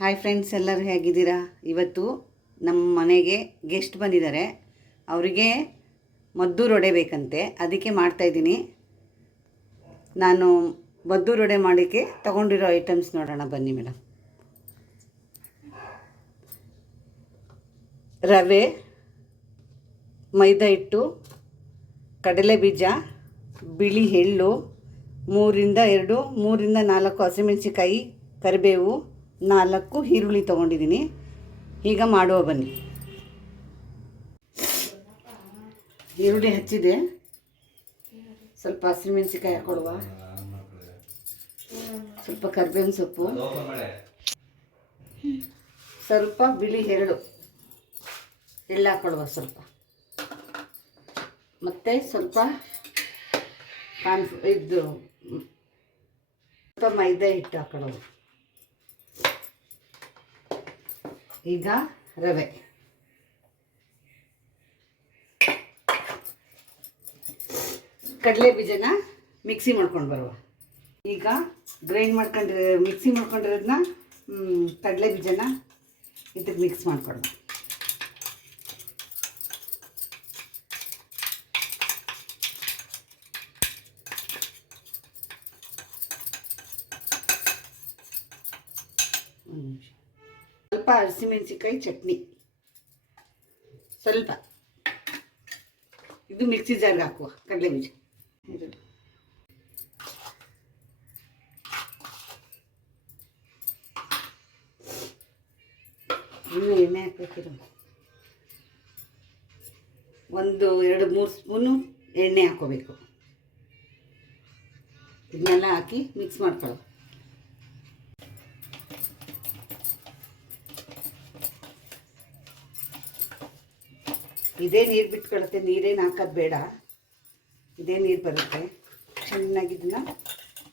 Hi friends, ಎಲ್ಲರೂ ಹೇಗಿದ್ದೀರಾ? ಇವತ್ತು ನಮ್ಮ ಮನೆಗೆ ಗೆಸ್ಟ್ ಬಂದಿದ್ದಾರೆ. ಅವರಿಗೆ ಮದ್ದೂರು ವಡೆ ಬೇಕಂತೆ, ಅದಕ್ಕೆ ಮಾಡ್ತಾಯಿದ್ದೀನಿ. ನಾನು ಮದ್ದೂರು ವಡೆ ಮಾಡೋಕ್ಕೆ ತೊಗೊಂಡಿರೋ ಐಟಮ್ಸ್ ನೋಡೋಣ ಬನ್ನಿ ಮೇಡಮ್. ರವೆ, ಮೈದಾ ಹಿಟ್ಟು, ಕಡಲೆ ಬೀಜ, ಬಿಳಿ ಎಳ್ಳು, 3 4 ಹಸಿಮೆಣಸಿಕಾಯಿ, ಕರಿಬೇವು, 4 ಈರುಳ್ಳಿ ತೊಗೊಂಡಿದ್ದೀನಿ. ಈಗ ಮಾಡುವ ಬನ್ನಿ. ಈರುಳ್ಳಿ ಹಚ್ಚಿದೆ, ಸ್ವಲ್ಪ ಹಸಿಮೆಣಸಿಕಾಯಿ ಹಾಕ್ಕೊಡುವ, ಸ್ವಲ್ಪ ಕರಿಬೇವಿನ ಸೊಪ್ಪು, ಸ್ವಲ್ಪ ಬಿಳಿ ಎಳ್ಳು ಹಾಕ್ಕೊಡುವ, ಸ್ವಲ್ಪ ಮತ್ತು ಸ್ವಲ್ಪ ಸ್ವಲ್ಪ ಮೈದಾ ಹಿಟ್ಟು ಹಾಕ್ಕೊಡುವ. ಈಗ ರವೆ, ಕಡಲೆ ಬೀಜನ ಮಿಕ್ಸಿ ಮಾಡ್ಕೊಂಡು ಬರುವ. ಈಗ ಮಿಕ್ಸಿ ಮಾಡ್ಕೊಂಡಿರೋದನ್ನ ಕಡಲೆ ಬೀಜನ ಇದಕ್ಕೆ ಮಿಕ್ಸ್ ಮಾಡ್ಕೊಳ್ಳುವ. ಸ್ವಲ್ಪ ಹಸಿಮೆಣಸಿಕಾಯಿ ಚಟ್ನಿ, ಸ್ವಲ್ಪ ಇದು ಮಿಕ್ಸಿ ಜಾರ್ಗೆ ಹಾಕುವ. ಕಡಲೆ ಬೀಜ ಇನ್ನೂ ಎಣ್ಣೆ ಹಾಕಬೇಕಿರೋ, 1-2-3 ಸ್ಪೂನು ಎಣ್ಣೆ ಹಾಕೋಬೇಕು. ಇದನ್ನೆಲ್ಲ ಹಾಕಿ ಮಿಕ್ಸ್ ಮಾಡ್ಕೊಳ್ಳೋ. ಇದೇ ನೀರು ಬಿಟ್ಕೊಳುತ್ತೆ, ನೀರೇನು ಹಾಕೋದು ಬೇಡ, ಇದೇ ನೀರು ಬರುತ್ತೆ. ಚೆನ್ನಾಗಿ ಇದನ್ನು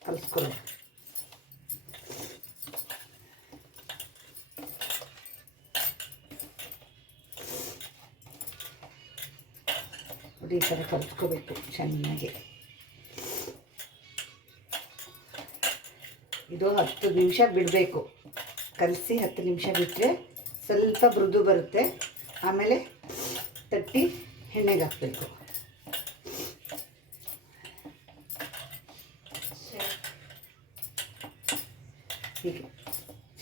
ಕಲಿಸ್ಕೊಳ್ಳೋದು. ನೋಡಿ, ಈ ಥರ ಕಲಿಸ್ಕೋಬೇಕು ಚೆನ್ನಾಗಿ. ಇದು 10 ನಿಮಿಷ ಬಿಡಬೇಕು. ಕಲಸಿ 10 ನಿಮಿಷ ಬಿಟ್ಟರೆ ಸ್ವಲ್ಪ ಮೃದು ಬರುತ್ತೆ. ಆಮೇಲೆ ತಟ್ಟಿ ಎಣ್ಣೆಗೆ ಹಾಕಬೇಕು. ಹೀಗೆ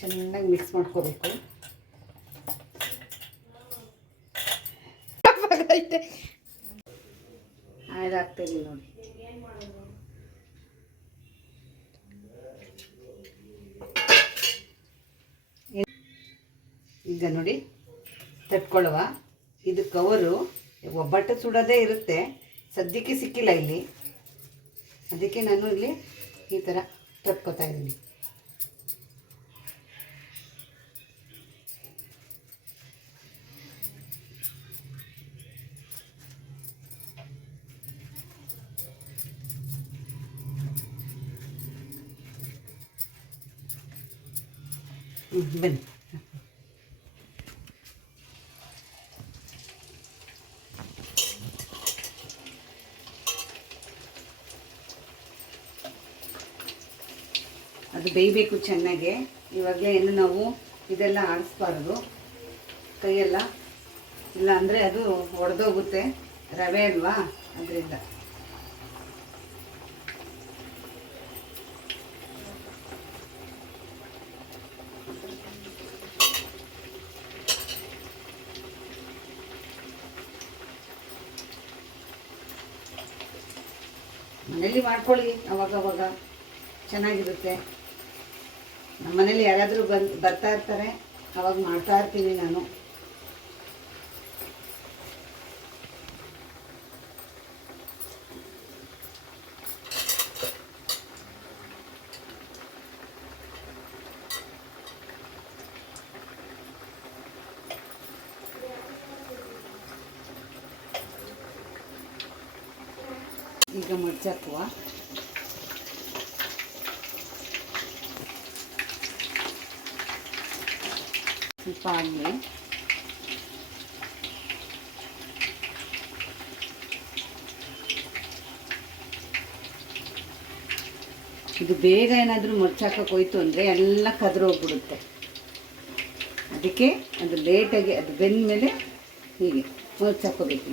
ಚೆನ್ನಾಗಿ ಮಿಕ್ಸ್ ಮಾಡ್ಕೋಬೇಕು. ಆಯ್ದು ಹಾಕ್ತಾಯಿದ್ದೀನಿ ನೋಡಿ. ಈಗ ನೋಡಿ ತಟ್ಕೊಳ್ಳುವ. ಇದು ಕವರು ಒಬ್ಬಟ್ಟು ಸುಡೋದೇ ಇರುತ್ತೆ, ಸದ್ಯಕ್ಕೆ ಸಿಕ್ಕಿಲ್ಲ ಇಲ್ಲಿ, ಅದಕ್ಕೆ ನಾನು ಇಲ್ಲಿ ಈ ಥರ ತಟ್ಕೊತಾ ಇದ್ದೀನಿ. ಬನ್ನಿ. ಅದು ಬೇಯಬೇಕು ಚೆನ್ನಾಗೆ. ಇವಾಗಲೇ ಏನು ನಾವು ಇದೆಲ್ಲ ಆಡಿಸ್ಬಾರ್ದು ಕೈಯೆಲ್ಲ, ಇಲ್ಲ ಅಂದರೆ ಅದು ಒಡೆದೋಗುತ್ತೆ, ರವೆ ಅಲ್ವಾ, ಅದರಿಂದ. ಮನೇಲಿ ಮಾಡ್ಕೊಳ್ಳಿ, ಅವಾಗವಾಗ ಚೆನ್ನಾಗಿರುತ್ತೆ. ನಮ್ಮ ಮನೇಲಿ ಯಾರಾದರೂ ಬರ್ತಾ ಇರ್ತಾರೆ, ಅವಾಗ ಮಾಡ್ತಾ ಇರ್ತೀನಿ ನಾನು. ಈಗ ಮಡ್ಚಾಕುವ. ಸ್ವಲ್ಪ ಆಗಲಿ. ಇದು ಬೇಗ ಏನಾದರೂ ಮರ್ಚಾಕಕ್ಕೆ ಹೋಯ್ತು ಅಂದರೆ ಎಲ್ಲ ಕದ್ರೋಗ್ಬಿಡುತ್ತೆ. ಅದಕ್ಕೆ ಅದು ಲೇಟಾಗಿ ಅದು ಬೆಂದ ಮೇಲೆ ಹೀಗೆ ಮುಚ್ಚಾಕೋಬೇಕು.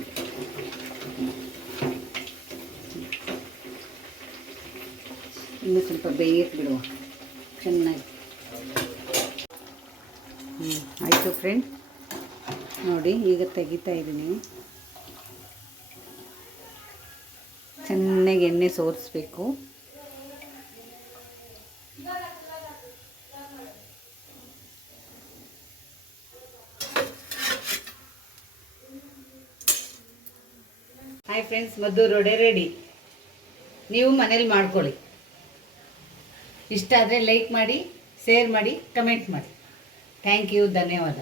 ಇನ್ನೂ ಸ್ವಲ್ಪ ಬೇಯಕ್ಕೆ ಬಿಡುವ ಚೆನ್ನಾಗಿ. ಆಯಿತು ಫ್ರೆಂಡ್, ನೋಡಿ ಈಗ ತೆಗಿತಾ ಇದ್ದೀನಿ. ಚೆನ್ನಾಗಿ ಎಣ್ಣೆ ಸೋರಿಸ್ಬೇಕು. Hi friends, Maddur vada ready. ನೀವು ಮನೇಲಿ ಮಾಡ್ಕೊಳ್ಳಿ. ಇಷ್ಟ ಆದರೆ ಲೈಕ್ ಮಾಡಿ, ಶೇರ್ ಮಾಡಿ, ಕಮೆಂಟ್ ಮಾಡಿ. ಥ್ಯಾಂಕ್ ಯು, ಧನ್ಯವಾದ.